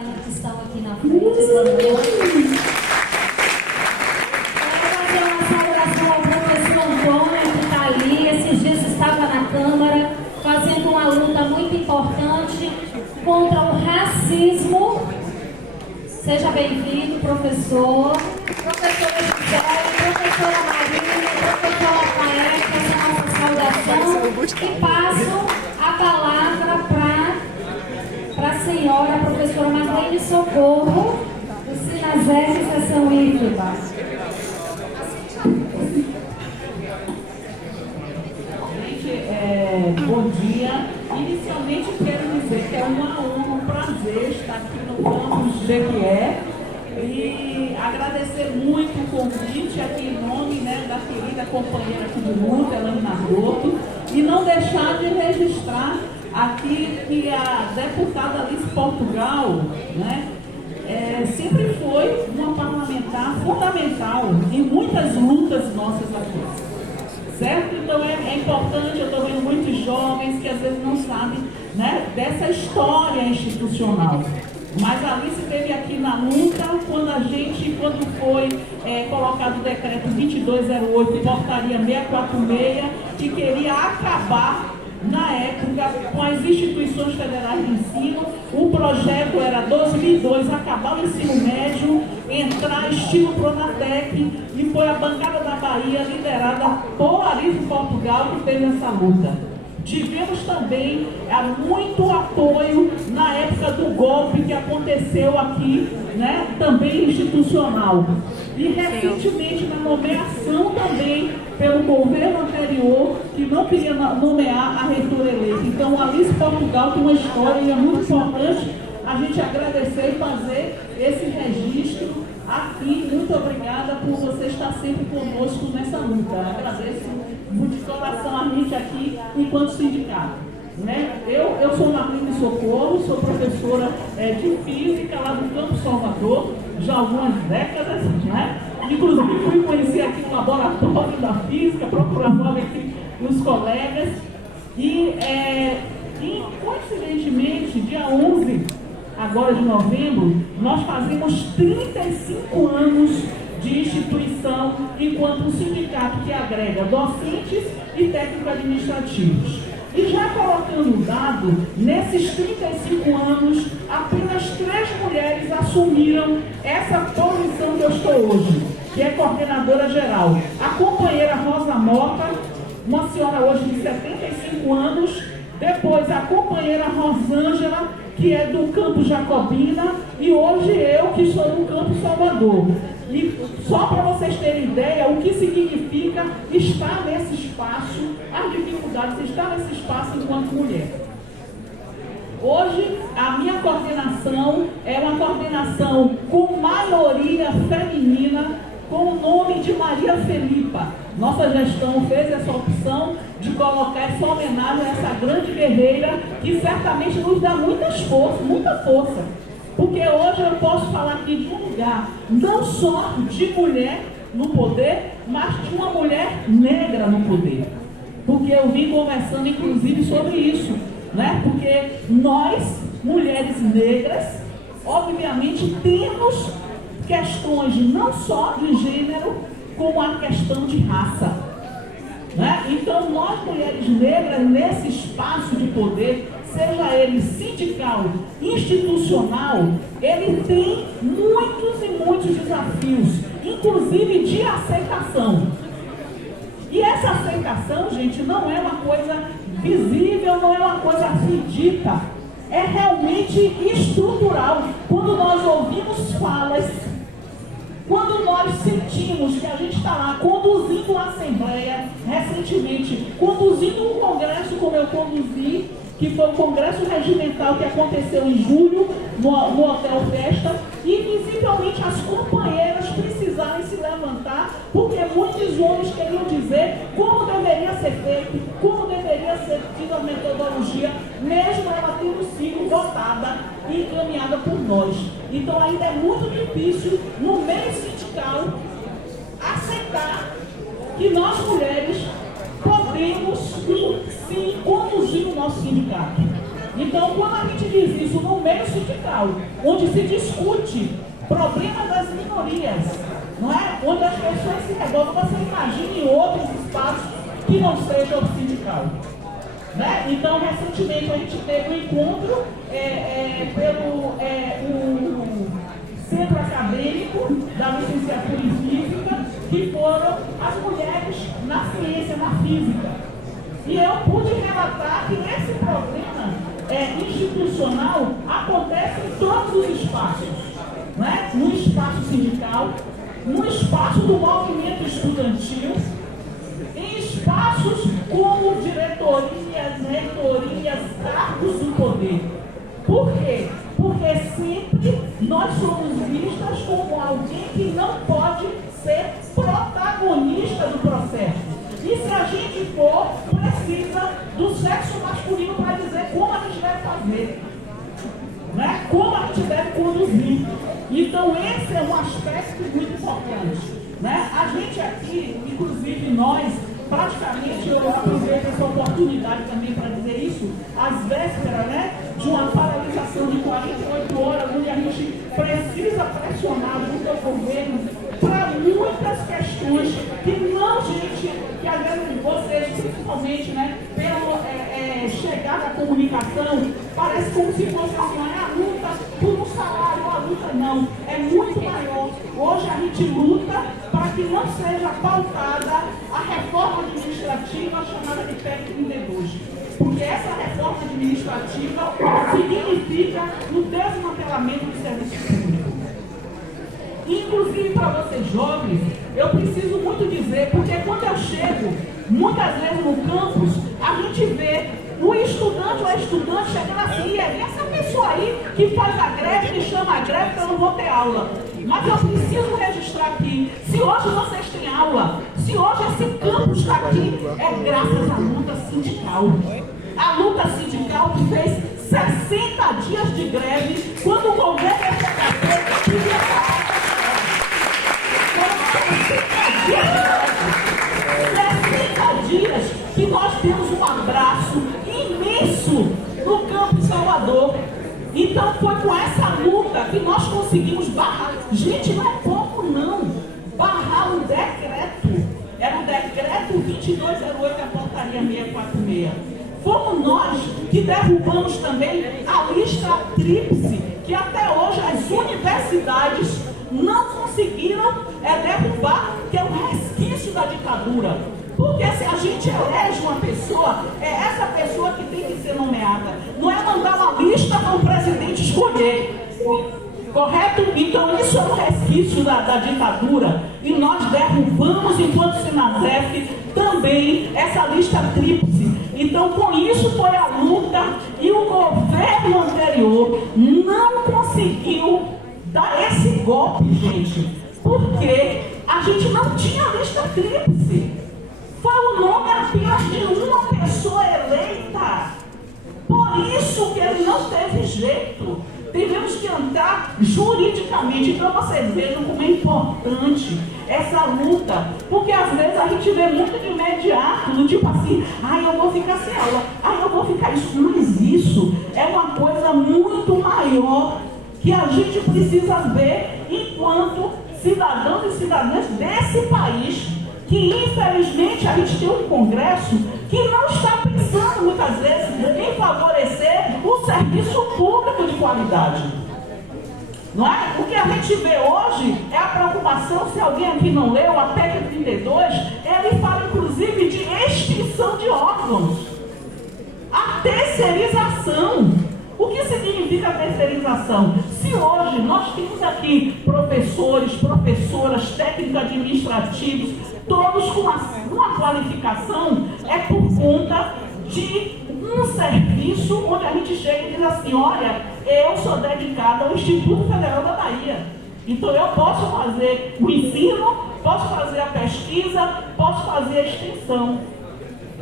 que estão aqui na frente. Quero fazer uma saudação ao professor Antônio, que está ali. Esses dias estava na Câmara, fazendo uma luta muito importante contra o racismo. Seja bem-vindo, professor. Professora Gisele, professora Marina, professor Rafael, essa é a nossa saudação. E passo a palavra para a senhora professora Marlene Socorro, do Sinazete, Seção Ípiba. Gente, bom dia. Inicialmente quero dizer que é uma honra, um prazer estar aqui no campus Jequié e agradecer muito o convite aqui em nome, né, da querida companheira aqui de luta, Elaine Nardoto, e não deixar de registrar aqui que a deputada Alice Portugal, né, sempre foi uma parlamentar fundamental em muitas lutas nossas aqui. Certo? Então é importante, eu estou vendo muitos jovens que às vezes não sabem, né, dessa história institucional. Mas a Alice esteve aqui na luta quando foi colocado o decreto 2208, portaria 646, que queria acabar, na época, com as instituições federais de ensino. O projeto era 2002, acabar o ensino médio, entrar estilo Pronatec, e foi a bancada da Bahia, liderada por Alice Portugal, que fez essa luta. Tivemos também muito apoio na época do golpe que aconteceu aqui, né, também institucional. E recentemente na nomeação também pelo governo anterior, que não queria nomear a reitora eleita. Então a Alice Portugal tem uma história e é muito importante a gente agradecer e fazer esse registro aqui. Muito obrigada por você estar sempre conosco nessa luta. Agradeço muito de coração a gente aqui enquanto sindicato. Né? Eu sou Marlene Socorro, sou professora de Física lá do Campo Salvador, já há algumas décadas, né? Inclusive fui conhecer aqui no laboratório da Física, procurando aqui os colegas. E coincidentemente, dia 11 agora de novembro, nós fazemos 35 anos de instituição enquanto um sindicato que agrega docentes e técnico-administrativos. E já colocando o dado, nesses 35 anos, apenas 3 mulheres assumiram essa posição que eu estou hoje, que é coordenadora geral. A companheira Rosa Mota, uma senhora hoje de 75 anos, depois a companheira Rosângela, que é do Campo Jacobina, e hoje eu, que sou do Campo Salvador. E só para vocês terem ideia, o que significa estar nesse espaço, as dificuldades de estar nesse espaço enquanto mulher. Hoje, a minha coordenação é uma coordenação com maioria feminina, com o nome de Maria Felipa. Nossa gestão fez essa opção de colocar essa homenagem a essa grande guerreira que certamente nos dá muita força. Porque hoje eu posso falar aqui de um lugar não só de mulher no poder, mas de uma mulher negra no poder. Porque eu vim conversando inclusive sobre isso, né? Porque nós, mulheres negras, obviamente temos questões não só de gênero, como a questão de raça, né? Então nós, mulheres negras, nesse espaço de poder, seja ele sindical, institucional, ele tem muitos e muitos desafios, inclusive de aceitação. E essa aceitação, gente, não é uma coisa visível, não é uma coisa assim dita, é realmente estrutural. Quando nós ouvimos falas, quando nós sentimos que a gente está lá conduzindo a Assembleia, recentemente, conduzindo um congresso como eu conduzi, que foi o congresso regimental que aconteceu em julho, no Hotel Festa, e visivelmente as companheiras precisarem se levantar, porque muitos homens queriam dizer como deveria ser feito, como deveria ser tido a metodologia, mesmo ela tendo sido votada e encaminhada por nós. Então ainda é muito difícil, no meio sindical, aceitar que nós mulheres podemos sim conduzir o nosso sindicato. Então, quando a gente diz isso no meio sindical, onde se discute problemas das minorias, não é? Onde as pessoas se revoltam, você imagina em outros espaços que não seja o sindical. Né? Então, recentemente a gente teve um encontro pelo o Centro Acadêmico da Licenciatura em Física, que foram as mulheres na ciência, na física. E eu pude relatar que esse problema institucional acontece em todos os espaços, né? No espaço sindical, no espaço do movimento estudantil, em espaços como diretorias, reitorias, cargos do poder. Por quê? Porque sempre nós somos vistas como alguém que não pode ser protagonista do processo. E se a gente for, precisa do sexo masculino para dizer como a gente deve fazer, né? Como a gente deve conduzir. Então esse é um aspecto muito importante, né? A gente aqui, inclusive nós, praticamente, eu aproveito essa oportunidade também para dizer isso, às vésperas, né, de uma paralisação de 48 horas, onde a gente precisa pressionar junto ao governo para muitas questões que não, gente, que às vezes vocês, principalmente, né, pelo chegar da comunicação, parece como se fosse assim, a luta por um salário, a luta não, é muito maior. Hoje a gente luta para que não seja pautada a reforma administrativa chamada de PEC 32. Porque essa reforma administrativa significa o desmantelamento do serviço público. Inclusive para vocês jovens, eu preciso muito dizer, porque quando eu chego, muitas vezes no campus, a gente vê o estudante ou a estudante chegando assim, e essa pessoa aí que faz a greve, que chama a greve, que eu não vou ter aula. Mas eu preciso registrar aqui, se hoje vocês têm aula, se hoje esse campus está aqui, é graças à luta sindical. A luta sindical que fez 60 dias de greve, quando o governo FHC queria 60 dias que nós temos um abraço imenso no Campo Salvador. Então foi com essa luta que nós conseguimos barrar. Gente, não é pouco não. Barrar um decreto. Era o decreto 2208, a portaria 646. Fomos nós que derrubamos também a lista tríplice, que até hoje as universidades não conseguiram derrubar, que é um resquício da ditadura. Porque se a gente elege uma pessoa, é essa pessoa que tem que ser nomeada. Não é mandar uma lista para o presidente escolher. Correto? Então isso é um resquício da ditadura. E nós derrubamos, enquanto Sinasef, também essa lista tríplice. Então com isso foi a luta. E o governo anterior não conseguiu dar esse golpe, gente. Porque a gente não tinha lista tríplice. Foi o nome apenas de uma pessoa eleita. Por isso que ele não teve jeito. Tivemos que andar juridicamente. Então vocês vejam como é importante essa luta. Porque às vezes a gente vê muito de imediato, do tipo assim, eu vou ficar sem aula, eu vou ficar isso. Mas isso é uma coisa muito maior que a gente precisa ver enquanto cidadãos e cidadãs desse país. Que infelizmente a gente tem um Congresso que não está pensando muitas vezes em favorecer o serviço público de qualidade. Não é? O que a gente vê hoje é a preocupação, se alguém aqui não leu, a PEC 32, ele fala inclusive de extinção de órgãos. A terceirização. O que significa terceirização? Se hoje nós temos aqui professores, professoras, técnicos administrativos, todos com uma qualificação, é por conta de um serviço onde a gente chega e diz assim, olha, eu sou dedicada ao Instituto Federal da Bahia. Então eu posso fazer o ensino, posso fazer a pesquisa, posso fazer a extensão.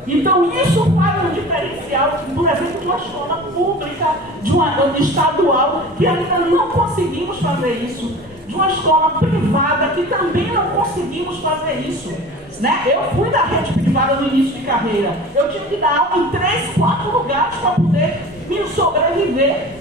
Então isso faz um diferencial, por exemplo, de uma escola pública, de uma estadual, que ainda não conseguimos fazer isso. De uma escola privada, que também não conseguimos fazer isso. Né? Eu fui da rede privada no início de carreira. Eu tive que dar aula em 3, 4 lugares para poder e sobreviver.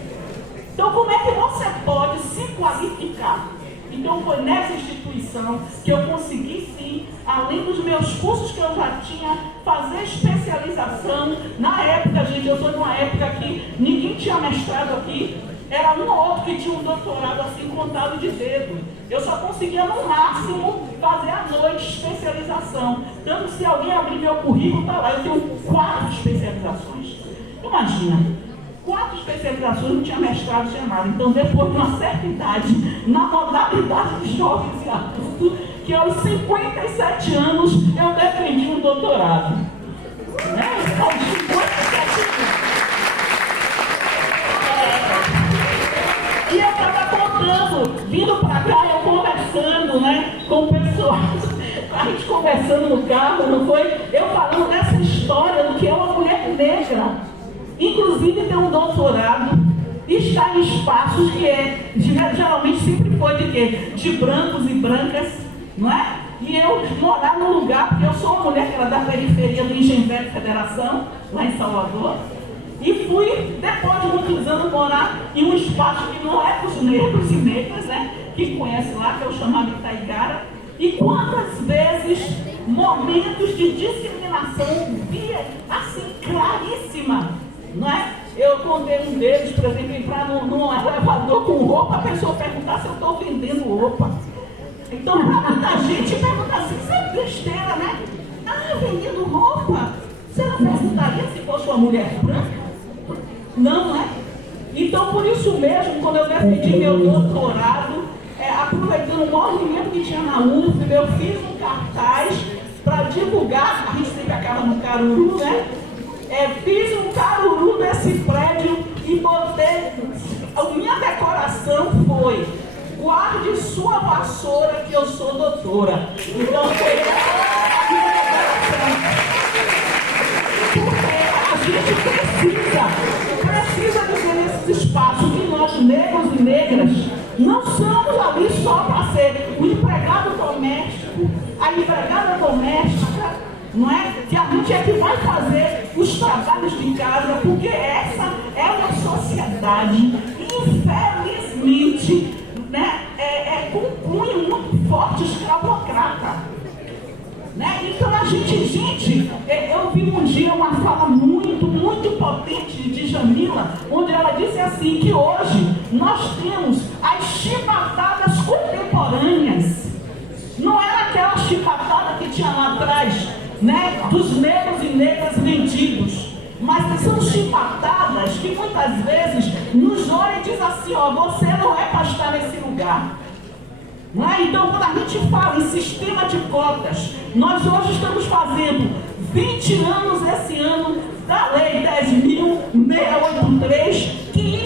Então, como é que você pode se qualificar? Então, foi nessa instituição que eu consegui, sim, além dos meus cursos que eu já tinha, fazer especialização. Na época, gente, eu estou numa época que ninguém tinha mestrado aqui. Era um ou outro que tinha um doutorado assim, contado de dedo. Eu só conseguia, no máximo, fazer à noite especialização. Tanto se alguém abrir meu currículo, tá lá, eu tenho 4 especializações. Imagina, 4 especializações, não tinha mestrado, tinha nada. Então, depois de uma certa idade, na modalidade de jovens e adultos, que aos 57 anos eu defendi um doutorado. Né? Aos 57 anos. E eu estava contando, vindo para cá, eu conversando, né, com o pessoal, a gente conversando no carro, não foi? Eu falando dessa história do que é uma mulher negra, inclusive tem um doutorado, está em espaços que geralmente sempre foi de quê? De brancos e brancas, não é? E eu morar num lugar, porque eu sou uma mulher que era da periferia do Engenho Velho Federação, lá em Salvador. E fui, depois de muitos anos, morar em um espaço que não é dos negros e negras, né? Que conhece lá, que é o chamado Itaigara. E quantas vezes momentos de discriminação via, assim, claríssima, não é? Eu contei um deles, por exemplo, entrar num elevador com roupa, a pessoa perguntar se eu estou vendendo roupa. Então, para muita gente perguntar assim, isso é besteira, né? Ah, vendendo roupa. Você não perguntaria se fosse uma mulher branca? Não é? Então, por isso mesmo, quando eu defendi meu doutorado, aproveitando o movimento que tinha na UFB, eu fiz um cartaz para divulgar, a gente sempre acaba no Caruru, né? Fiz um Caruru desse prédio e botei, a minha decoração foi: guarde sua vassoura que eu sou doutora. Então, foi a gente precisa dizer nesses espaços que nós, negros e negras, não somos ali só para ser o empregado doméstico, a empregada doméstica, não é? Que a gente é que vai fazer os trabalhos de casa, porque essa é uma sociedade, infelizmente, né, com um cunho muito forte escravocrata. Né? Então a gente, eu vi um dia uma fala muito potente de Jamila, onde ela disse assim, que hoje nós temos as chibatadas contemporâneas. Não era aquela chibatada que tinha lá atrás, né, dos negros e negras vendidos, mas são chibatadas que muitas vezes nos olham e dizem assim, ó, você não é para estar nesse lugar. Não é? Então, quando a gente fala em sistema de cotas, nós hoje estamos fazendo 20 anos esse ano da Lei 10.683, que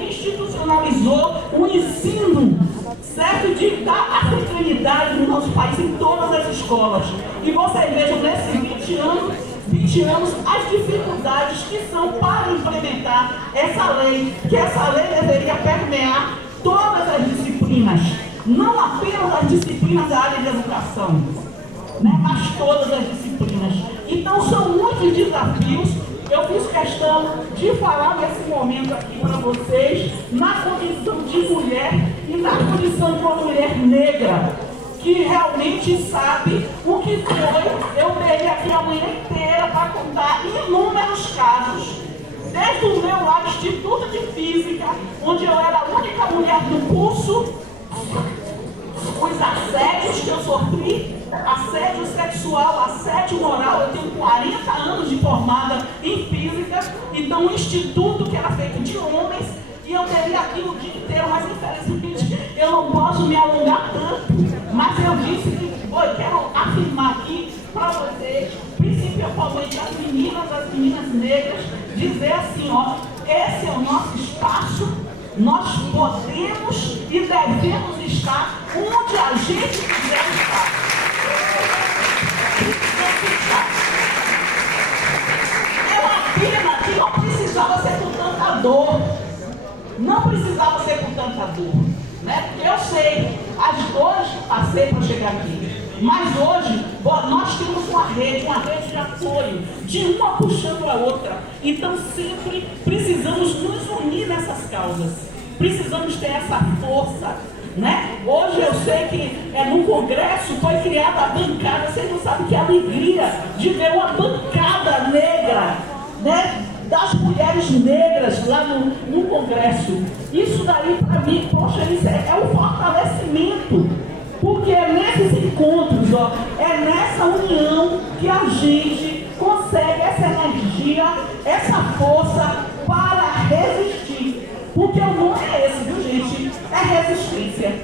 institucionalizou o ensino, certo, da africanidade no nosso país em todas as escolas. E vocês vejam nesses 20 anos as dificuldades que são para implementar essa lei, que essa lei deveria permear todas as disciplinas. Não apenas as disciplinas da área de educação, né, mas todas as disciplinas. Então são muitos desafios. Eu fiz questão de falar nesse momento aqui para vocês, na condição de mulher e na condição de uma mulher negra, que realmente sabe o que foi. Eu teria aqui a manhã inteira para contar inúmeros casos, desde o meu lá Instituto de Física, onde eu era a única mulher do curso, os assédios que eu sofri, assédio sexual, assédio moral. Eu tenho 40 anos de formada em física, então um instituto que era feito de homens, e eu teria aqui o dia inteiro, mas infelizmente eu não posso me alongar tanto. Mas eu disse que eu quero afirmar aqui para vocês, principalmente as meninas negras, dizer assim, ó, esse é o nosso espaço. Nós podemos e devemos estar onde a gente quiser estar. É uma pena que não precisava ser com tanta dor. Não precisava ser com tanta dor. Né? Porque eu sei as dores que passei para chegar aqui. Mas hoje, nós temos uma rede de apoio, de uma puxando a outra. Então sempre precisamos nos unir nessas causas. Precisamos ter essa força, né? Hoje eu sei que no Congresso foi criada a bancada. Vocês não sabem que alegria de ver uma bancada negra, né? Das mulheres negras lá no Congresso. Isso daí para mim, poxa, isso é um fortalecimento. Porque é nesses encontros, é nessa união que a gente consegue essa energia, essa força para resistir. Porque o nome é esse, viu, gente? É resistência.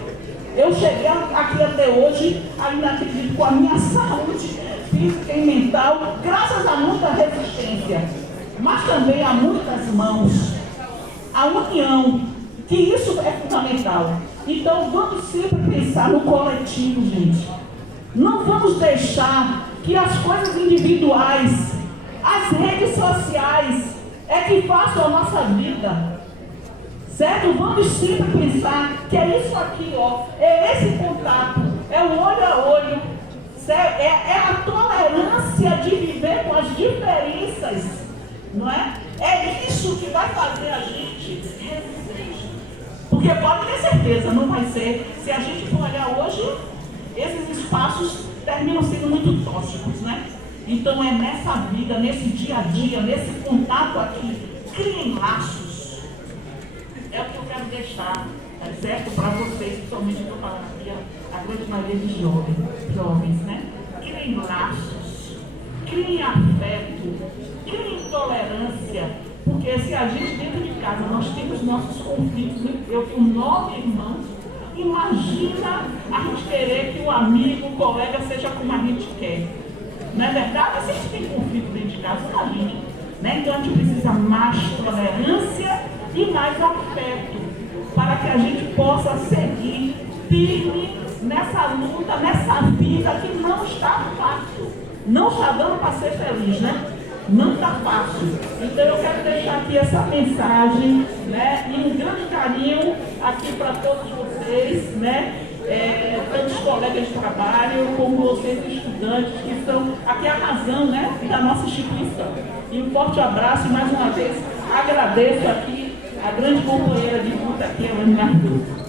Eu cheguei aqui até hoje, ainda acredito, com a minha saúde física e mental, graças a muita resistência. Mas também há muitas mãos. A união, que isso é fundamental. Então vamos sempre pensar no coletivo, gente. Não vamos deixar que as coisas individuais, as redes sociais, é que façam a nossa vida. Certo? Vamos sempre pensar que é isso aqui, é esse contato, é o olho a olho, certo? É a tolerância de viver com as diferenças, não é? É isso que vai fazer a gente resistir. Porque pode ter certeza, não vai ser. Se a gente for olhar hoje, esses espaços terminam sendo muito tóxicos, né? Então é nessa vida, nesse dia a dia, nesse contato aqui, criem laços. É o que eu quero deixar, certo? Para vocês, principalmente que eu falo aqui, a grande maioria de jovens, né? Criem laços, criem afeto, criem tolerância. Porque se a gente dentro de casa nós temos nossos conflitos, eu tenho 9 irmãos, imagina a gente querer que o amigo, o colega seja como a gente quer. Não é verdade? Se a gente tem conflito dentro de casa, imagina. Né? Então a gente precisa mais tolerância e mais afeto, para que a gente possa seguir firme nessa luta, nessa vida que não está fácil. Não está dando para ser feliz, né? Não está fácil. Então eu quero deixar aqui essa mensagem, né? E um grande carinho aqui para todos vocês, né? Tanto os colegas de trabalho, como vocês estudantes, que são aqui a razão, né, da nossa instituição. E um forte abraço e mais uma vez agradeço aqui a grande companheira de luta aqui, a Ana Cardoso.